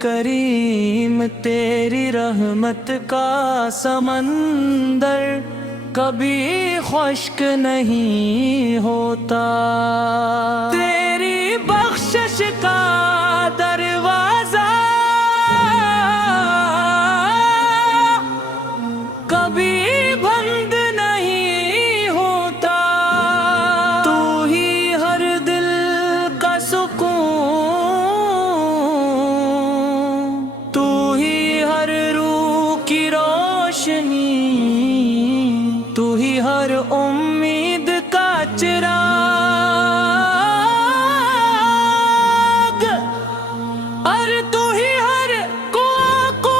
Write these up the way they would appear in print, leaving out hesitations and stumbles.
کریم تیری رحمت کا سمندر کبھی خشک نہیں ہوتا، تیری بخشش کا دروازہ کبھی بند نہیں ہوتا، تو ہی ہر دل کا سکون، تو ہی ہر روح کی روشنی، تو ہی ہر امید کا چراغ، اور تو ہی ہر دعا کو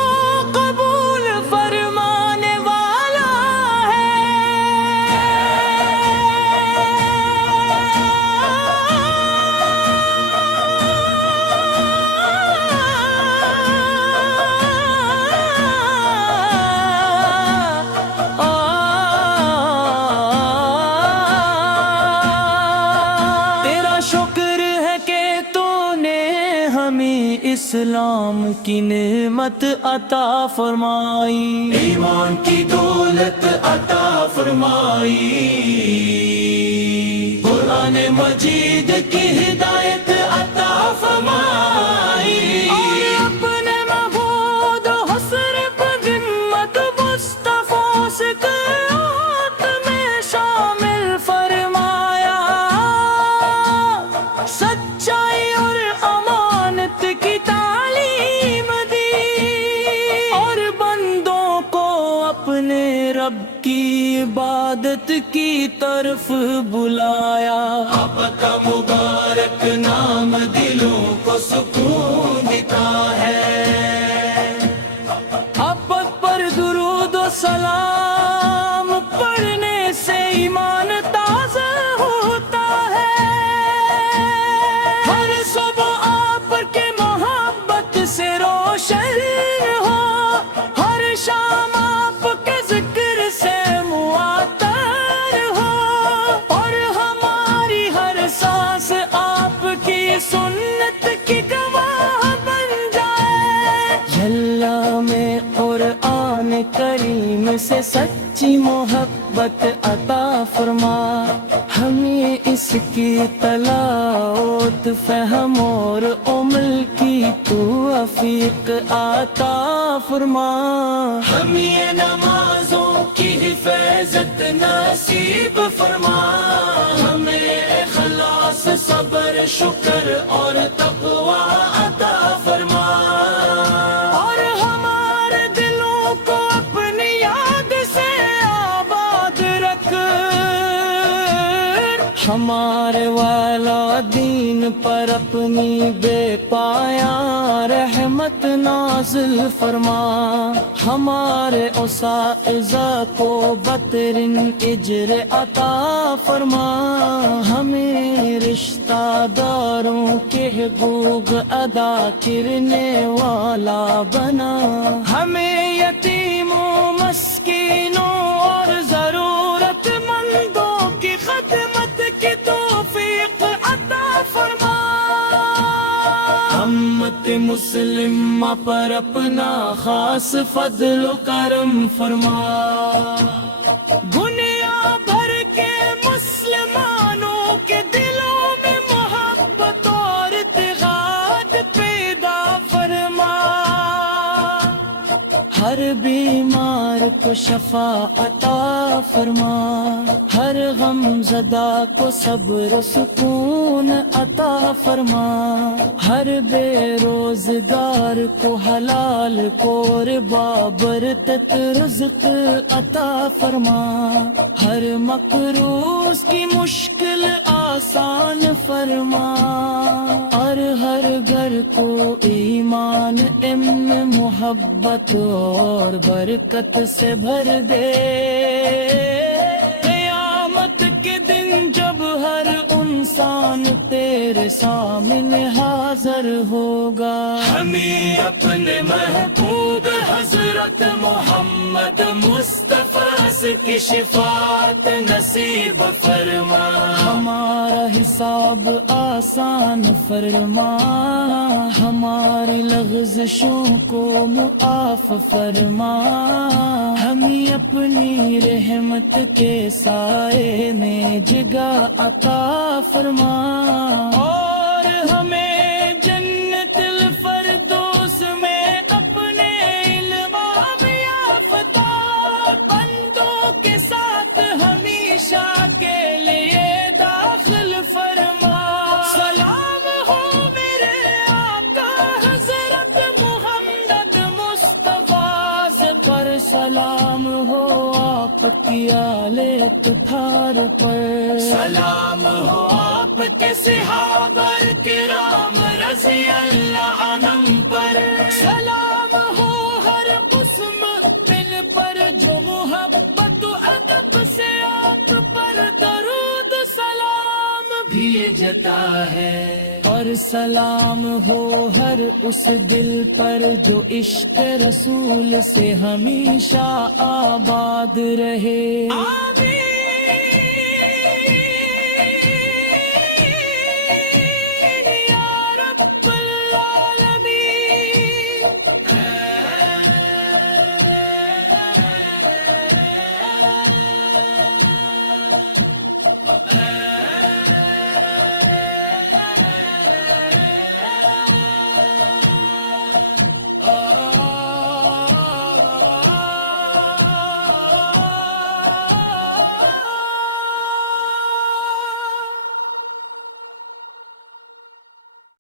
قبول فرمانے والا اسلام کی نعمت عطا فرمائی، ایمان کی دولت عطا فرمائی، قرآن مجید کی ہدایت عطا فرمائی، اور اپنے معبود حسر بذمت مصطفیٰ سے قیامت میں شامل فرمایا، سچائی اور امانت کی تعلیم دی، اور بندوں کو اپنے رب کی عبادت کی طرف بلایا، آپ کا مبارک نام دلوں کو سکون دیتا ہے، آپ پر درود و سلام پڑھنے سے ایمان تازہ ہوتا ہے، ہر صبح آپ کے محبت سے روشن ہو، ہر شام آپ کے ذکر سے معطر ہو، اور ہماری ہر سانس آپ کی سنت کی گواہ بن جائے، اللہ میں قرآن کریم سے سچی محبت عطا فرما، ہمیں اس کی تلاوت فہم اور عمل کی توفیق عطا فرما، ہمیں نمازوں کی حفاظت نصیب فرما، ہمیں اخلاص صبر شکر اور تقوی عطا فرما، اور ہمارے دلوں کو اپنی یاد سے آباد رکھ، ہمارے والدین پر اپنی بے پایاں رحمت نازل فرما، ہمارے اساتذہ کو بہترین اجر عطا فرما، ہمیں رشتہ داروں کے حقوق ادا کرنے والا بنا، ہمیں یتیموں مسکینوں اور ضرورت مندوں کی خدمت کی توفیق عطا فرما، امت مسلمہ پر اپنا خاص فضل و کرم فرما، دنیا بھر کے مسلمانوں کے دلوں میں محبت اور اتحاد پیدا فرما، ہر بیمار کو شفا عطا فرما، ہر غم زدہ کو صبر و سکون عطا فرما، ہر بے روزگار کو حلال اور بابرکت رزق عطا فرما، ہر مقروض کی مشکل آسان فرما، اور ہر گھر کو ایمان امن محبت اور برکت سے بھر دے، قیامت کے دن جب ہر انسان تیرے سامنے حاضر ہوگا، ہمیں اپنے محبوب حضرت محمد مصطفیٰ کی شفاعت نصیب نصیب فرما، ہمارا حساب آسان فرما، ہماری لغزشوں کو معاف فرما، ہمیں اپنی رحمت کے سائے میں جگہ عطا فرما، اور ہمیں جنت الفردوس میں اپنے علم یافتہ بندوں کے ساتھ ہمیشہ کے لیے داخل فرما۔ سلام ہو میرے آقا حضرت محمد مصطفیٰ سے پر، سلام ہو آپ کی آل اطہار پر، سلام ہو آپ کے صحابہ کرام رضی اللہ عنہم پر، سلام ہو ہر اس محفل پر جو محبت و ادب سے آپ پر درود سلام بھیجتا ہے، اور سلام ہو ہر اس دل پر جو عشق رسول سے ہمیشہ آباد رہے۔ آمین یا رب العالمین۔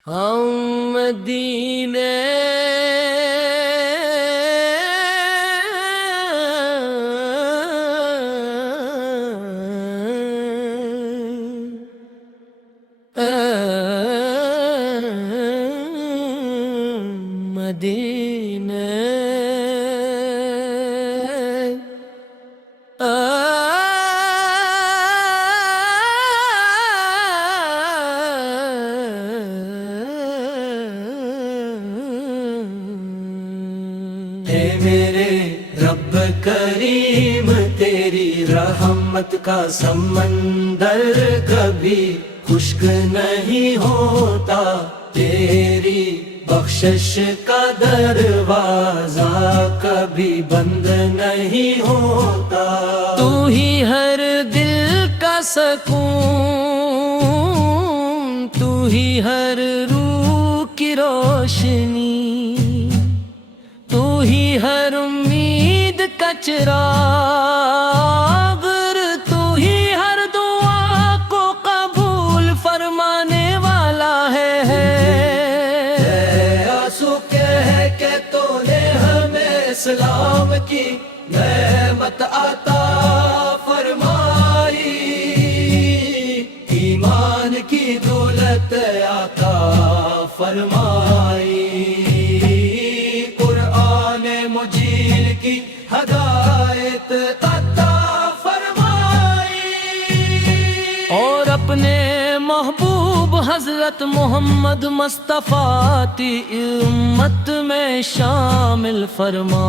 ہم مدینے مدینے اے میرے رب کریم تیری رحمت کا سمندر کبھی خشک نہیں ہوتا، تیری بخشش کا دروازہ کبھی بند نہیں ہوتا، تو ہی ہر دل کا سکون، تو ہی ہر روح کی روشنی، تو ہی ہر امید کا چراغ، تو ہی ہر دعا کو قبول فرمانے والا ہے۔ آنسو کہہ کہ تو نے ہمیں اسلام کی نعمت عطا فرمائی، ایمان کی دولت عطا فرمائی، مجیل کی ہدایت عطا فرمائی، اور اپنے محبوب حضرت محمد مصطفیٰ کی امت میں شامل فرما۔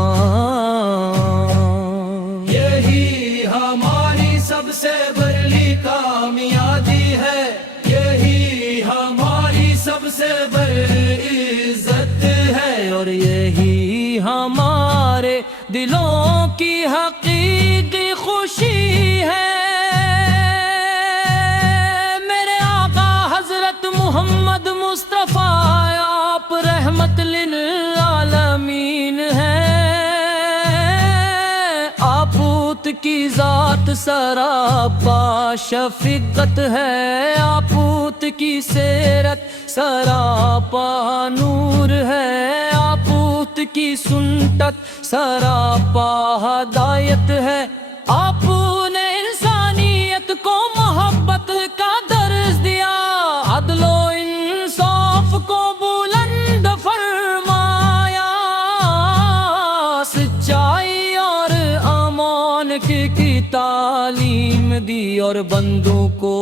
یہی ہماری سب سے بڑی کامیابی ہے، یہی ہماری سب سے بڑی عزت ہے، اور یہی ہمارے دلوں کی حقیقی خوشی ہے۔ میرے آقا حضرت محمد مصطفیٰ آپ رحمت للعالمین ہیں، آپ کی ذات سراپا شفقت ہے، آپ کی سیرت سراپا نور ہے، آپ کی سنت سراپا ہدایت ہے، آپ نے انسانیت کو محبت کا درس دیا، عدل و انصاف کو بلند فرمایا، سچائی اور امان کی تعلیم دی، اور بندوں کو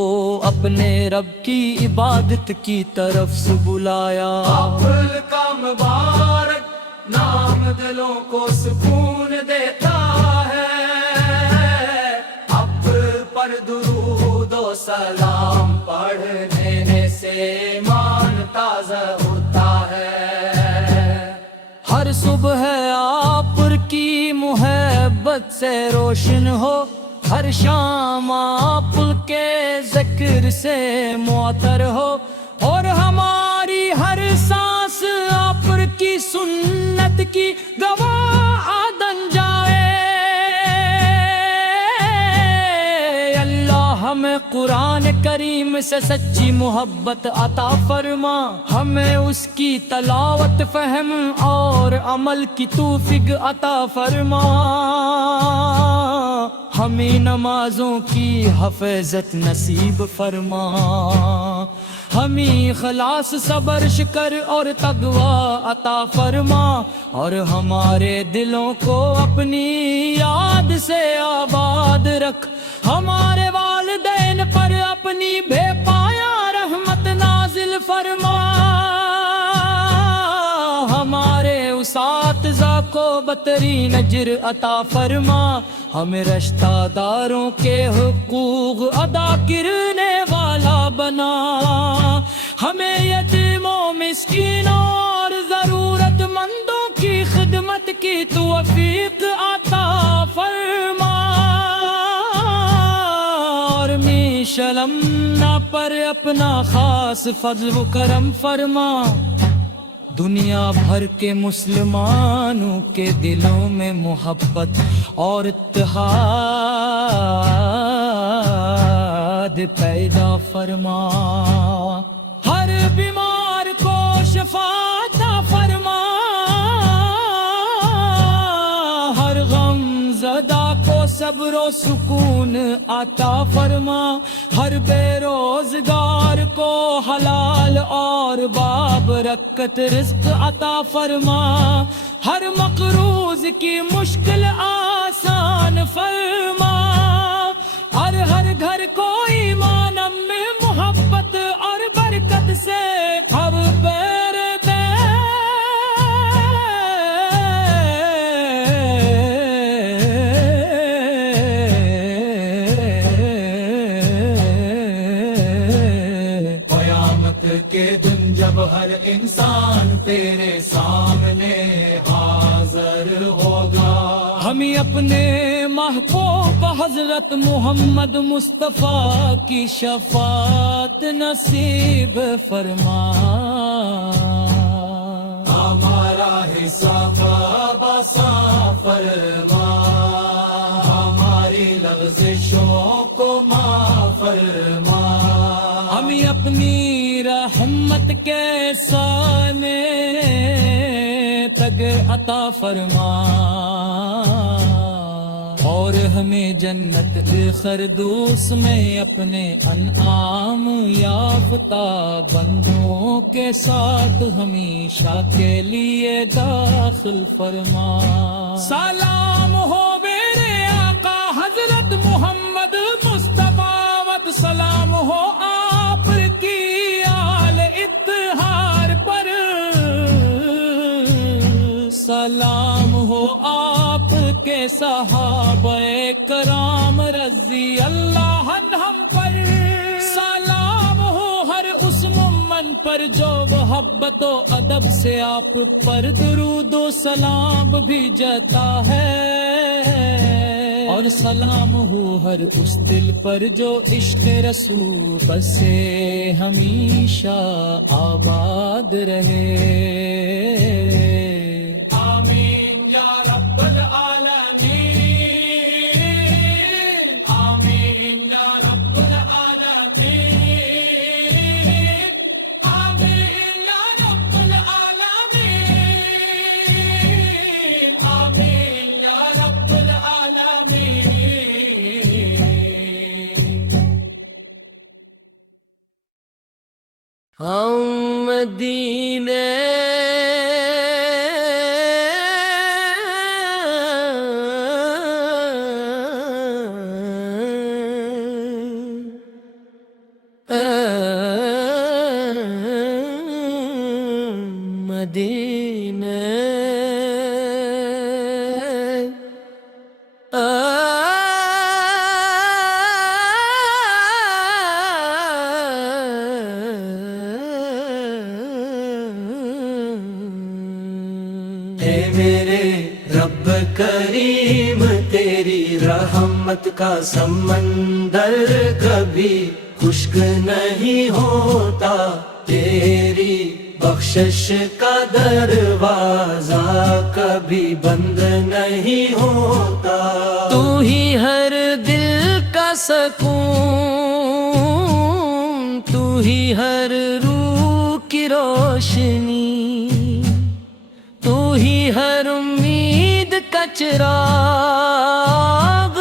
اپنے رب کی عبادت کی طرف سے بلایا۔ اپل کا مبارک نام دلوں کو سکون دیتا ہے، اب پر درود و سلام پڑھنے سے ایمان تازہ ہوتا ہے۔ ہر صبح آپ کی محبت سے روشن ہو، ہر شام آپ کے ذکر سے معطر ہو، اور ہماری ہر سانس آپ کی سنت کی گواہ بن جائے۔ اللہ ہمیں قرآن کریم سے سچی محبت عطا فرما، ہمیں اس کی تلاوت، فہم اور عمل کی توفیق عطا فرما، ہمیں نمازوں کی حفاظت نصیب فرما، ہمیں اخلاص، صبر، شکر اور تقوی عطا فرما، اور ہمارے دلوں کو اپنی یاد سے آباد رکھ، ہمارے والدین پر اپنی بے پایا رحمت نازل فرما، ہمارے اساتذہ کو بہترین اجر عطا فرما، ہمیں رشتہ داروں کے حقوق ادا کرنے والا بنا، ہمیں یتیموں، مسکینوں اور ضرورت مندوں کی خدمت کی توفیق عطا فرما، اور میشلمنا پر اپنا خاص فضل و کرم فرما، دنیا بھر کے مسلمانوں کے دلوں میں محبت اور اتحاد پیدا فرما، ہر بیمار کو شفا عطا فرما، ہر غم زدہ کو صبر و سکون عطا فرما، ہر بے روزگار کو حلال اور بابرکت رزق عطا فرما، ہر مقروض کی مشکل آسان فرما، ہر گھر کو ایمان میں محبت اور برکت سے اب پیر دے، قیامت کے دن جب ہر انسان تیرے سامنے حاضر ہوگا، ہمیں اپنے محبوب حضرت محمد مصطفیٰ کی شفاعت نصیب فرما، ہمارا حساب آسان فرما، ہماری لغزشوں کو معاف فرما، ہمیں اپنی رحمت کے سامنے تگ عطا فرما، اور ہمیں جنت خردوس میں اپنے انعام یافتہ بندوں کے ساتھ ہمیشہ کے لیے داخل فرما، سلام ہو میرے آقا حضرت محمد مصطفیٰ، سلام ہو آپ کی آل اطہار پر، سلام ہو آپ کے صحابہ کرام رضی اللہ عنہم پر، سلام ہو ہر اس مومن پر جو محبت و ادب سے آپ پر درود و سلام بھیجتا ہے، اور سلام ہو ہر اس دل پر جو عشق رسول سے ہمیشہ آباد رہے، آمین یا رب العالمین، آمین یا رب العالمین، آمین یا رب العالمین، آمین یا رب العالمین۔ ہم مدینے مدینے رحمت کا سمندر کبھی خشک نہیں ہوتا، تیری بخشش کا دروازہ کبھی بند نہیں ہوتا۔ تو ہی ہر دل کا سکون، تو ہی ہر روح کی روشنی، تو ہی ہر امید کا چراغ،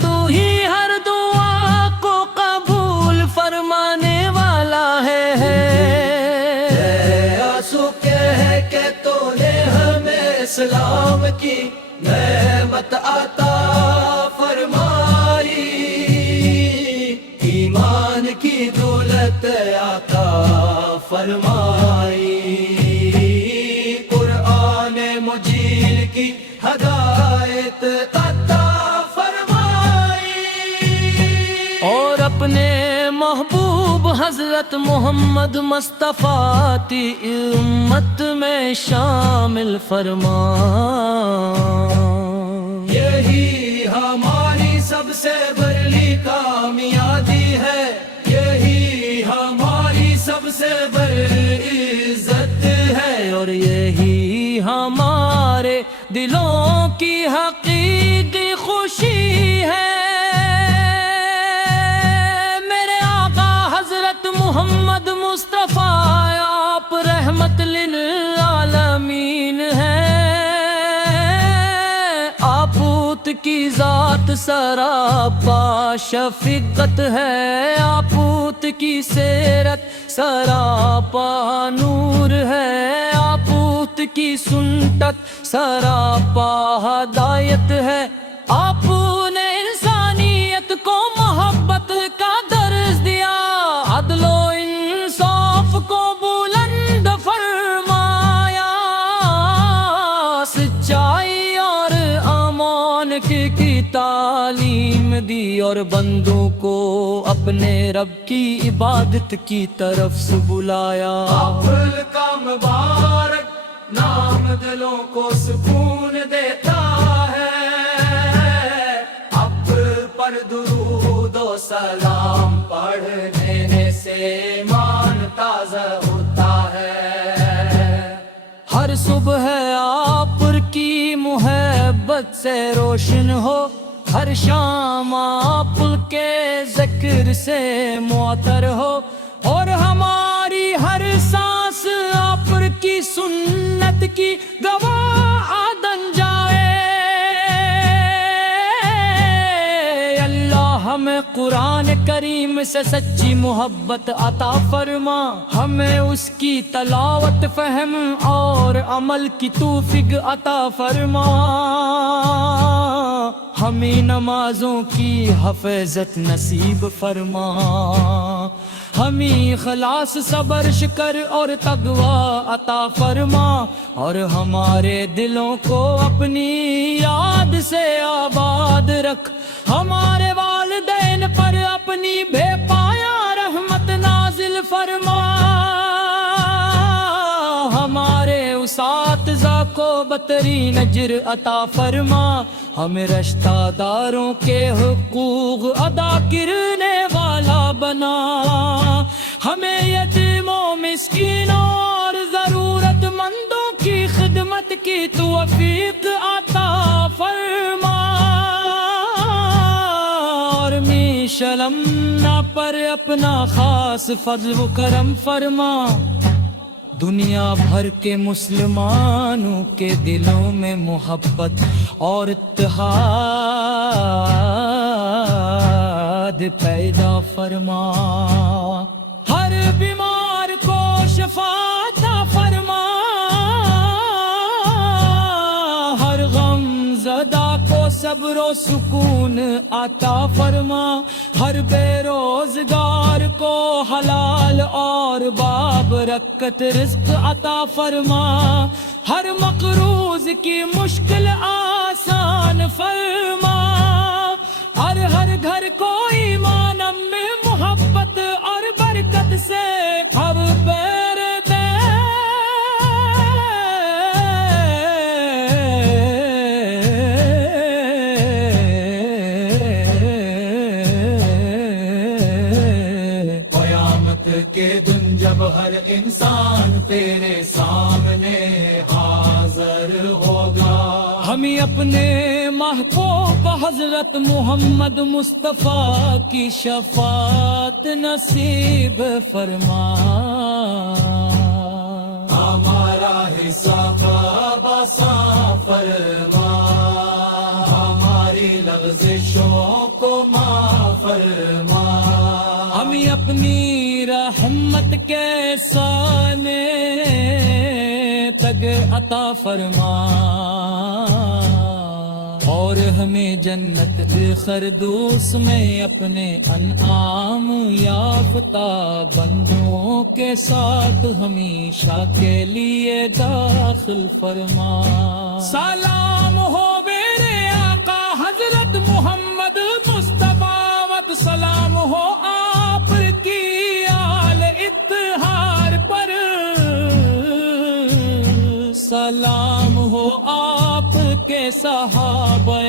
تو ہی ہر دعا کو قبول فرمانے والا ہے۔ آنسو کہہ کے تو نے ہمیں اسلام کی نعمت عطا فرمائی، ایمان کی دولت عطا فرمائی، قرآن مجید کی ہدایت عطا فرمائی، اور اپنے محبوب حضرت محمد مصطفیٰ کی امت میں شامل فرما۔ یہی ہماری سب سے بڑی کامیابی ہے، یہی ہماری سب سے بڑی عزت ہے، اور یہی ہمارے دلوں کی حقیقی خوشی ہے۔ میرے آقا حضرت محمد مصطفیٰ آپ رحمت للعالمین ہیں، آپوت کی ذات سراپا شفقت ہے، آپوت کی سیرت سراپا نور ہے، آپوت کی سنت سراپا ہدایت ہے، آپ نے انسانیت کو محبت کا درس دیا، عدل و انصاف کو بلند فرمایا، سچائی اور امان کی تعلیم دی، اور بندوں کو اپنے رب کی عبادت کی طرف سے بلایا۔ اپل کا مبارک نام دلوں کو سکون دیتا ہے، اب پر درود و سلام پڑھنے سے ایمان تازہ ہوتا ہے۔ ہر صبح آپ کی محبت سے روشن ہو، ہر شام آپ کے ذکر سے معطر ہو، اور ہماری ہر سانس آپ کی سنت کی گواہ آدن جائے۔ اللہ ہمیں قرآن کریم سے سچی محبت عطا فرما، ہمیں اس کی تلاوت فہم اور عمل کی توفیق عطا فرما، ہمیں نمازوں کی حفاظت نصیب فرما، ہمیں اخلاص صبر شکر اور تقوی عطا فرما، اور ہمارے دلوں کو اپنی یاد سے آباد رکھ، ہمارے والدین پر اپنی بے پایا رحمت نازل فرما، ہمارے اساتذہ کو بہترین اجر عطا فرما، ہمیں رشتہ داروں کے حقوق ادا کرنے والا بنا، ہمیں یتیموں مسکینوں اور ضرورت مندوں کی خدمت کی توفیق عطا فرما، اور شلمنا پر اپنا خاص فضل و کرم فرما، دنیا بھر کے مسلمانوں کے دلوں میں محبت اور اتحاد پیدا فرما، ہر بیمار کو شفا عطا فرما، ہر غم زدہ کو صبر و سکون عطا فرما، ہر بے روزگار کو حلال اور بابرکت رزق عطا فرما، ہر مقروض کی مشکل آسان فرما، ہر گھر کو ایمان میں محبت اور برکت سے اب پیر دے، ہر انسان تیرے سامنے حاضر ہوگا. ہمیں اپنے محبوب حضرت محمد مصطفیٰ کی شفاعت نصیب فرما. ہمارا حساب آسان فرما. ہماری لغزشوں کو معاف فرما. ہمیں اپنی رحمت کے سائے میں تگ عطا فرما. اور ہمیں جنت خردوس میں اپنے انعام یافتہ بندوں کے ساتھ ہمیشہ کے لیے داخل فرما. سلام ہو میرے آقا حضرت محمد مصطفیٰ، سلام ہو آپ کی آل اطہار پر، سلام ہو آپ کے صحابہ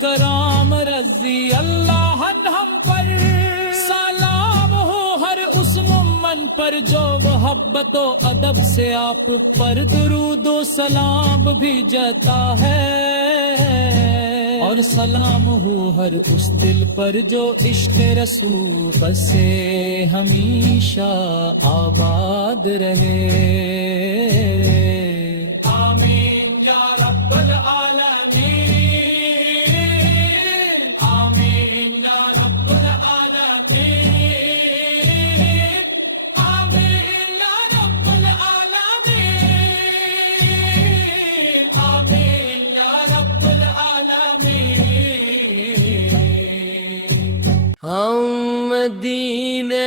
کرام رضی اللہ عنہم پر، سلام ہو ہر اس مومن پر جو محبت و ادب سے آپ پر درود و سلام بھیجتا ہے، اور سلام ہو ہر اس دل پر جو عشق رسول سے ہمیشہ آباد رہے. آمین یا رب العالمین. آمین یا رب العالمین. آمین یا رب العالمین. آمین یا رب العالمین. ہم مدینے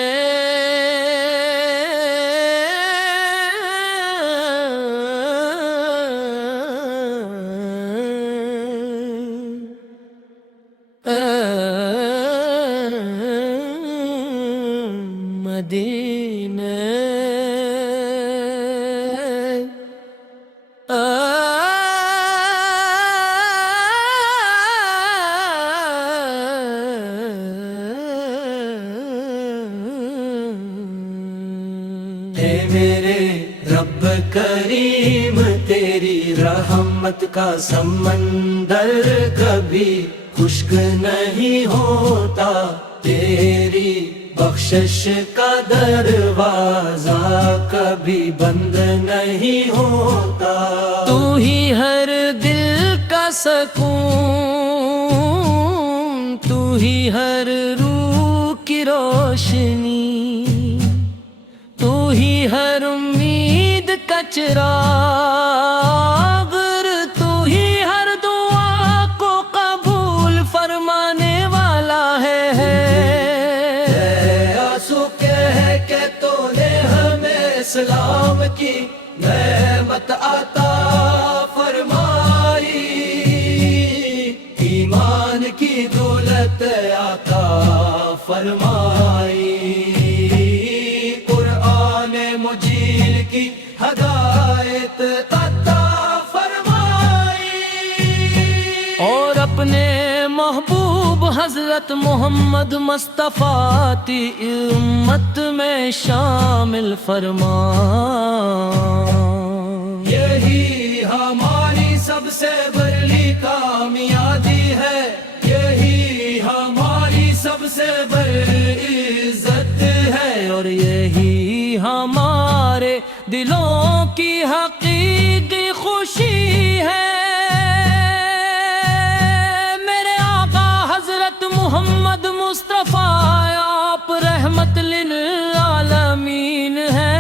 مدینے اے میرے رب کریم، تیری رحمت کا سمندر کبھی خشک نہیں ہوتا. تیری بخشش کا دروازہ کبھی بند نہیں ہوتا. تو ہی ہر دل کا سکون، تو ہی ہر روح کی روشنی، تو ہی ہر امید کا چراغ، تو ہی ہر دعا کو قبول فرمانے والا ہے. آنسو کہہ کے تو نے ہمیں اسلام کی نعمت عطا فرمائی، ایمان کی دولت عطا فرمائی، قرآن مجید کی ہدایت عطا فرمائی، اور اپنے محبوب حضرت محمد مصطفیٰ کی امت میں شامل فرما. یہی ہماری سب سے بڑی کامیابی ہے، یہی ہماری سب سے بڑی عزت ہے، اور یہی ہمارے دلوں کی حقیقی خوشی ہے. میرے آقا حضرت محمد مصطفیٰ آپ رحمت للعالمین ہیں.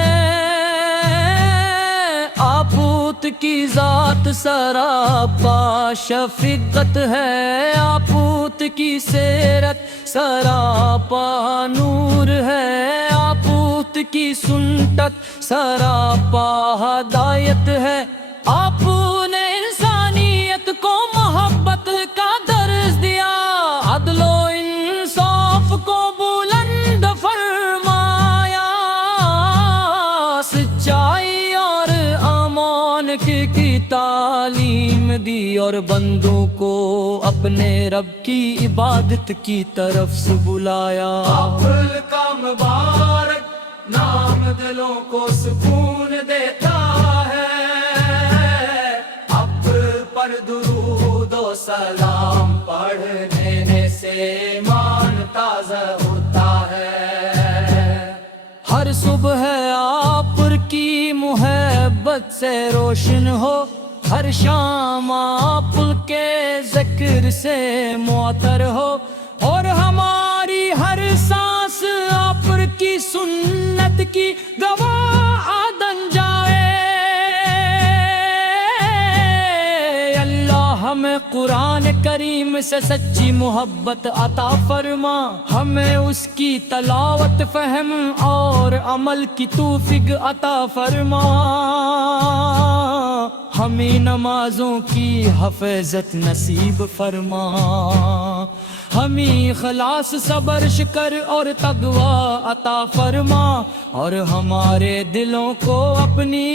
آپوت کی ذات سراپا شفقت ہے، آپوت کی سیرت سراپا نور ہے، آپوت کی سنت سراپا ہدایت ہے. آپ نے انسانیت کو محبت کا درس دیا، عدل و انصاف کو بلند فرمایا، سچائی اور امان کی تعلیم دی، اور بندوں کو اپنے رب کی عبادت کی طرف سے بلایا. آپ کا مبارک نام دلوں کو سکون دیتا ہے، اب پر درود و سلام پڑھنے سے ایمان تازہ ہوتا ہے۔ ہر صبح آپ کی محبت سے روشن ہو، ہر شام آپ کے ذکر سے معطر ہو، اور ہماری ہر سانس آپ کی سنت کی گواہ بن جائے۔ اللہ ہمیں قرآن کریم سے سچی محبت عطا فرما، ہمیں اس کی تلاوت، فہم اور عمل کی توفیق عطا فرما، ہمیں نمازوں کی حفاظت نصیب فرما، ہمیں اخلاص، صبر، شکر اور تقوی عطا فرما، اور ہمارے دلوں کو اپنی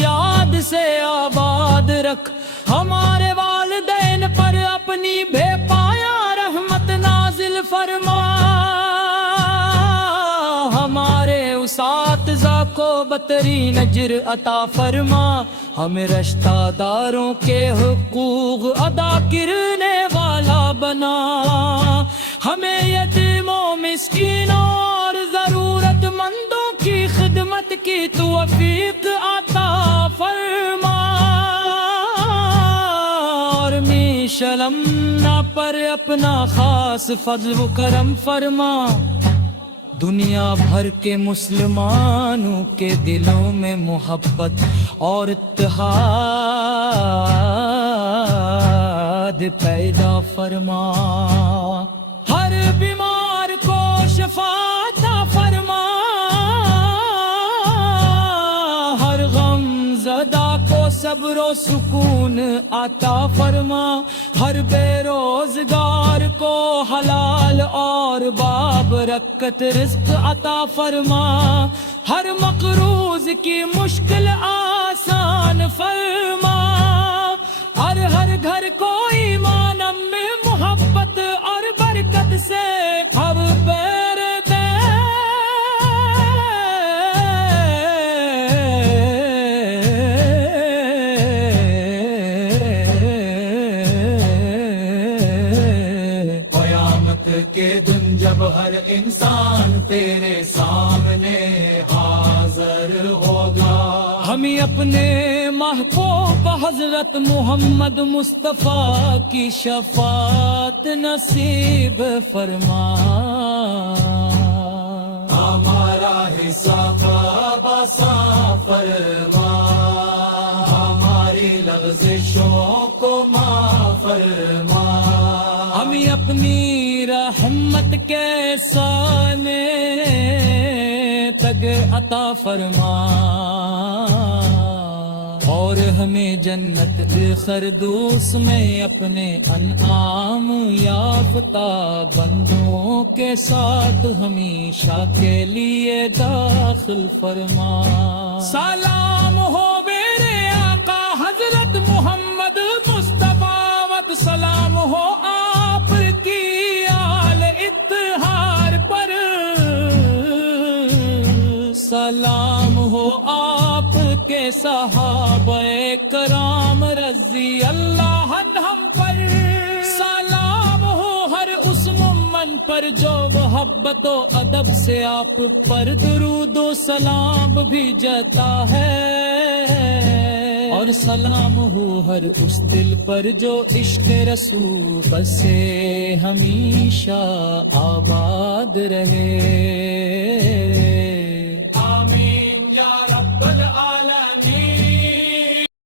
یاد سے آباد رکھ، ہمارے والدین پر اپنی بے پایا رحمت نازل فرما، ہمارے اساتذہ کو بہترین اجر عطا فرما، ہمیں رشتہ داروں کے حقوق ادا کرنے والا بنا، ہمیں یتیموں، مسکینوں اور ضرورت مندوں کی خدمت کی توفیق عطا فرما، اور میشلمنا پر اپنا خاص فضل و کرم فرما، دنیا بھر کے مسلمانوں کے دلوں میں محبت اور اتحاد پیدا فرما، ہر بیمار کو شفا عطا فرما، ہر غم زدہ کو صبر و سکون عطا فرما، ہر بے روزگار کو حلال اور بابرکت رزق عطا فرما، ہر مقروض کی مشکل آسان فرما، اور ہر گھر کو ایمان میں محبت اور برکت سے اب پیر دے، قیامت کے دن جب ہر انسان تیرے سامنے حاضر ہوگا، ہمیں اپنے محبوب حضرت محمد مصطفیٰ کی شفاعت نصیب فرما، ہمارا حساب آسان فرما، ہماری لغزشوں کو معاف فرما، ہمیں اپنی رحمت کے سائے میں تگ عطا فرما، اور ہمیں جنت خردوس میں اپنے انعام یافتہ بندوں کے ساتھ ہمیشہ کے لیے داخل فرما۔ سلام ہو میرے آقا حضرت محمد مصطفیٰ وت، سلام ہو آپ کی آل اطہار پر، سلام ہو آپ کے صحابہ کرام رضی اللہ عنہم پر، سلام ہو ہر اس مومن پر جو محبت و ادب سے آپ پر درود و سلام بھیجتا ہے، اور سلام ہو ہر اس دل پر جو عشق رسول سے ہمیشہ آباد رہے۔